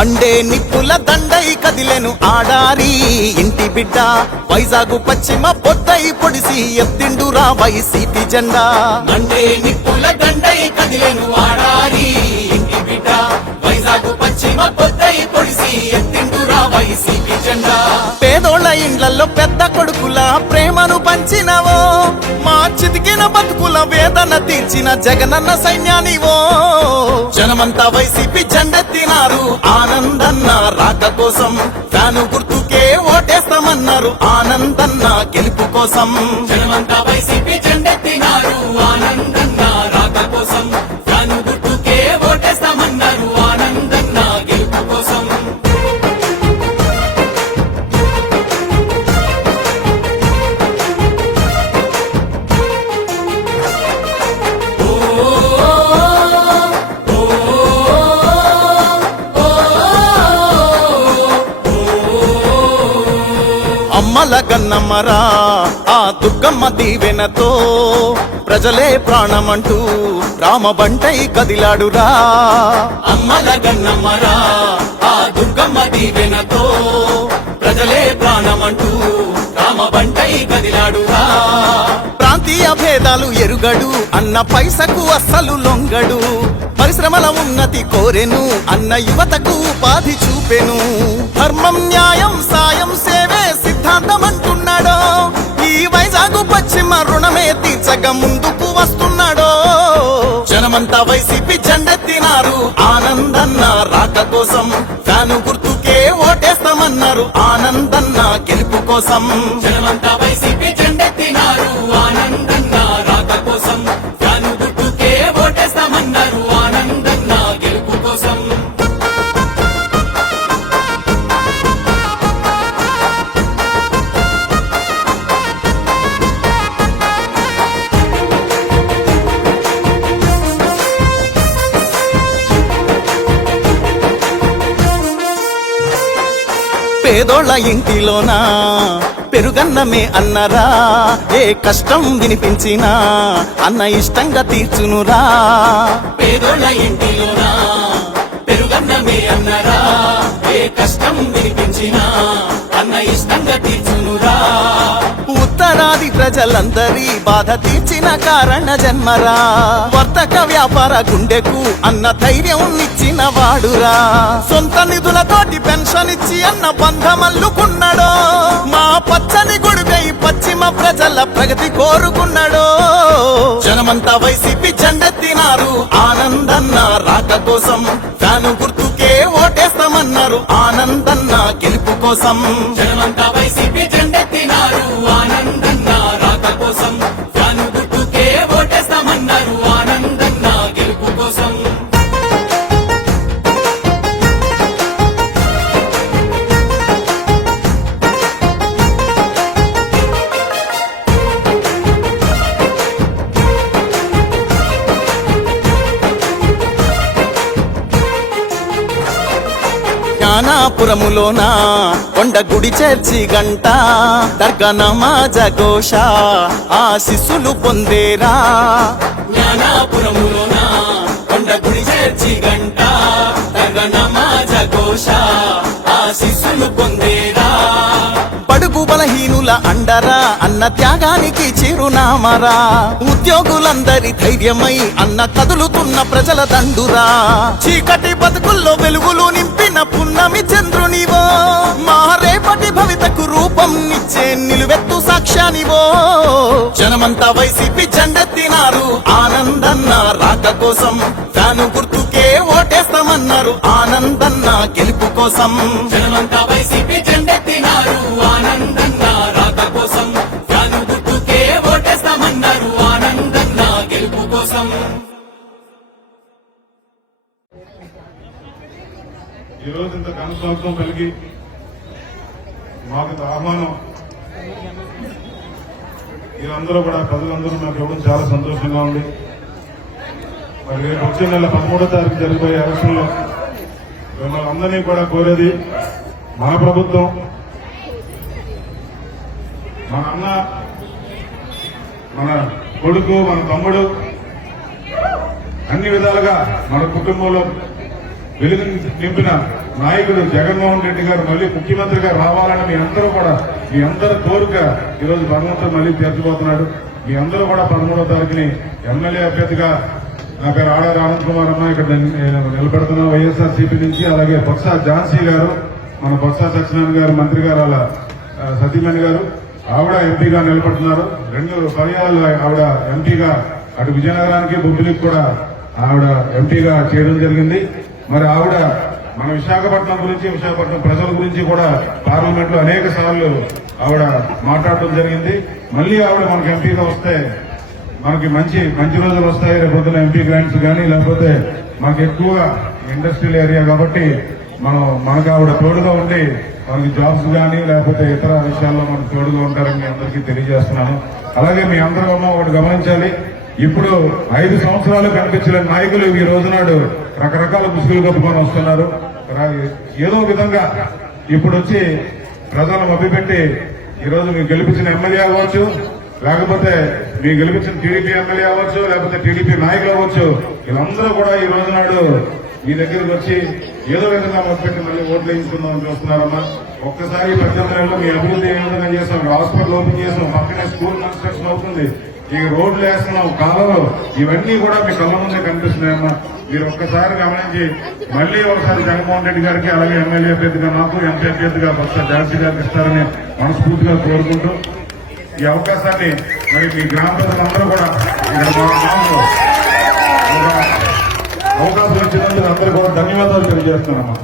Monday నిప్పుల దండై కదిలెను ఆడారి ఇంటి బిడ్డ వైజాగు పశ్చిమ పొద్దై పొడిసి ఎత్తిండురా వైసీపీ జెండా. మండే నిప్పుల దండై కదిలెను ఆడారి ఇంటి బిడ్డ వైజాగు పశ్చిమ పొద్దై పొడిసి ఎత్తిండురా వైసీపీ జెండా. పేదోళ్ల ఇండ్లలో పెద్ద కొడుకుల ప్రేమను పంచినవో, మా చితికిన బతుకుల వేదన తీర్చిన జగనన్న సైన్యానివో. జనమంతా వైసీపీ జెండెత్తినారు ఆనందన్న రాక కోసం, ఫ్యాను గుర్తుకే ఓటేస్తామన్నారు ఆనందన్న గెలుపు కోసం. జనమంతా వైసీపీ జెండెత్తినారు ఆనందన్న రాక కోసం, ఫ్యాను గుర్తుకే ఓటేస్తామన్నారు ఆనందన్న గెలుపు కోసం. అమ్మల గన్నమ్మరా ఆ దుర్గమ్మ దీవెనతో, ప్రజలే ప్రాణమంటూ రామబంటై కదిలాడురా. అమ్మల గన్నమ్మరా ఆ దుర్గమ్మ దీవెనతో, ప్రజలే ప్రాణమంటూ రామబంటై కదిలాడురా. ప్రాంతీయ భేదాలు ఎరుగడు అన్న పైసకు అస్సలు లొంగడు, పరిశ్రమల ఉన్నతి కోరెను అన్న యువతకు ఉపాధి చూపెను. ధర్మం న్యాయం సాయం సేవే సిద్ధాంతం అంటున్నాడో, ఈ వైజాగు పశ్చిమ రుణమే తీర్చగా ముందుకు వస్తున్నాడో. జనమంతా వైసీపీ జెండెత్తినారు ఆనందన్న రాక కోసం, ఫ్యాను గుర్తుకే ఓటేస్తామన్నారు ఆనందన్న గెలుపు కోసం. జనమంతా వైసీపీ జెండెత్తినారు ఆనందన్న రాక కోసం, ఫ్యాను గుర్తుకే ఓటేస్తామన్నారు ఆనందన్న గెలుపు కోసం. పేదోళ్ళ ఇంటిలోనా పెరుగన్నమే అన్నరా, ఏ కష్టం వినిపించినా అన్న ఇష్టంగా తీర్చునురా. పేదోళ్ళ ఇంటిలోనా పెరుగన్నమే అన్నరా, ఏ కష్టం వినిపించినా అన్న ఇష్టంగా తీర్చునురా. ఉత్తరాది ప్రజలందరి బాధ తీర్చిన కారణ జన్మరా, వర్తక వ్యాపార గుండెకు అన్న ధైర్యం ఇచ్చిన వాడురా. సొంత నిధులతోటి పెన్షన్ ఇచ్చి అన్న బంధమల్లుకున్నాడో, మా పచ్చని గొడుగై పశ్చిమ ప్రజల ప్రగతి కోరుకున్నాడో. జనమంతా వైసీపీ జెండెత్తినారు ఆనందన్న రాక కోసం, ఫ్యాను గుర్తుకే ఓటేస్తామన్నారు ఆనందన్న గెలుపు కోసం. జనమంతా వైసీపీ జెండెత్తినారు ఆనందన్న రాక కోసం, ఫ్యాను గుర్తుకే ఓటేస్తామన్నారు ఆనందన్న గెలుపు కోసం. జ్ఞానాపురములోన కొండ గుడి చర్చి గంట, దర్గా నమాజ ఘోష ఆశీస్సులు పొందేరా. జ్ఞానాపురములోన కొండ గుడి చేర్చి గంట, దర్గా నమాజ ఘోష ఆశీస్సులు పొందేరా. బడుగు బలహీనుల అండరా అన్న త్యాగానికి చిరునామరా, ఉద్యోగులందరి ధైర్యమై అన్న కదులుతున్న ప్రజల దండురా. చీకటి బతుకుల్లో వెలుగులు నింపిన పున్నమి చంద్రునివో, మా రేపటి భవితకు రూపం ఇచ్చే నిలువెత్తు సాక్ష్యానివో. జనమంతా వైసీపీ జెండెత్తినారు ఆనందన్న రాక కోసం, ఫ్యాను గుర్తుకే ఓటేస్తామన్నారు ఆనందన్న గెలుపు కోసం. జనమంతా వైసీపీ జెండెత్తినారు ఆనందన్న రాక కోసం, ఫ్యాను గుర్తుకే ఓటేస్తామన్నారు ఆనందన్న గెలుపు కోసం. ఈరోజు ఇంత ఘనస్వాగతం కలిగి మాకు ఆహ్వానం వీళ్ళందరూ కూడా ప్రజలందరూ నాకు ఇవ్వడం చాలా సంతోషంగా ఉంది. మరి రేపు వచ్చే నెల 13వ తారీఖు జరిగిపోయే ఎలక్షన్లో మిమ్మల్ని అందరినీ కూడా కోరేది, మన ప్రభుత్వం మన అన్న మన కొడుకు మన తమ్ముడు అన్ని విధాలుగా మన కుటుంబంలో వెలుగు నింపిన నాయకుడు జగన్మోహన్ రెడ్డి గారు మళ్ళీ ముఖ్యమంత్రిగా రావాలని మీ అందరూ కోరిక ఈరోజు భగవంతుడు మళ్ళీ తీర్చబోతున్నాడు. మీ అందరూ కూడా 13వ తారీఖుని ఎమ్మెల్యే అభ్యర్థిగా నా పేరు ఆడారి ఆనంద్ కుమార్ అన్న ఇక్కడ నేను నిలబెడుతున్నా వైఎస్ఆర్సీపీ నుంచి. అలాగే బొత్స ఝాన్సీ గారు, మన బొత్స సత్యనారాయణ గారు మంత్రి గారు, అలా సతీమణి గారు ఆవిడ ఎంపీగా నిలబడుతున్నారు. 2 పర్యాలు ఆవిడ ఎంపీగా అటు విజయనగరానికి బొబ్బిలికి కూడా ఆవిడ ఎంపీగా చేయడం జరిగింది. మరి ఆవిడ మన విశాఖపట్నం గురించి, విశాఖపట్నం ప్రజల గురించి కూడా పార్లమెంట్ లో అనేక సార్లు ఆవిడ మాట్లాడటం జరిగింది. మళ్ళీ ఆవిడ మనకు ఎంపీగా వస్తే మనకి మంచి రోజులు వస్తాయి. రేపొద్దున ఎంపీ గ్రాంట్స్ కానీ లేకపోతే మనకి ఎక్కువగా ఇండస్ట్రియల్ ఏరియా కాబట్టి మనకు ఆవిడ తోడుగా ఉండి మనకి జాబ్స్ కానీ లేకపోతే ఇతర విషయాల్లో మనకు తోడుగా ఉంటారని మీ అందరికీ తెలియజేస్తున్నాను. అలాగే మీ అందరూ ఒకటి గమనించాలి, ఇప్పుడు 5 సంవత్సరాలు కనిపించలేని నాయకులు ఈ రోజునాడు రకరకాల ముసుగులు కప్పుకొని వస్తున్నారు. ఏదో విధంగా ఇప్పుడు వచ్చి ప్రజలను మభ్యపెట్టి ఈరోజు మీరు గెలిపించిన ఎమ్మెల్యే అవ్వచ్చు, లేకపోతే మీరు గెలిపించిన టీడీపీ ఎమ్మెల్యే అవ్వచ్చు, లేకపోతే టీడీపీ నాయకులు అవ్వచ్చు, వీళ్ళందరూ కూడా ఈ రోజునాడు మీ దగ్గరికి వచ్చి ఏదో విధంగా మొదలుపెట్టి మళ్ళీ ఓట్లు వేయించుకుందామని చూస్తున్నారమ్మా. ఒక్కసారి 18 నెలల్లో మీ అభివృద్ధి ఏ విధంగా చేస్తాం, హాస్పిటల్ ఓపెన్ చేసాం, పక్కనే స్కూల్ కన్స్ట్రక్షన్ అవుతుంది, ఈ రోడ్లు వేస్తున్నాం, కాలువలు, ఇవన్నీ కూడా మీ కళ్ళ ముందే కనిపిస్తున్నాయమ్మా. మీరు ఒక్కసారి గమనించి మళ్ళీ ఒకసారి జగన్మోహన్ రెడ్డి గారికి, అలాగే ఎమ్మెల్యే అభ్యర్థిగా నాకు, ఎంపీ అభ్యర్థిగా బొత్స ఝాన్సీ గారికి ఇస్తారని మనస్ఫూర్తిగా కోరుకుంటూ ఈ అవకాశాన్ని మరి మీ గ్రామ ప్రజలందరూ కూడా అవకాశం ఇచ్చినందుకు అందరూ కూడా ధన్యవాదాలు తెలియజేస్తున్నామా.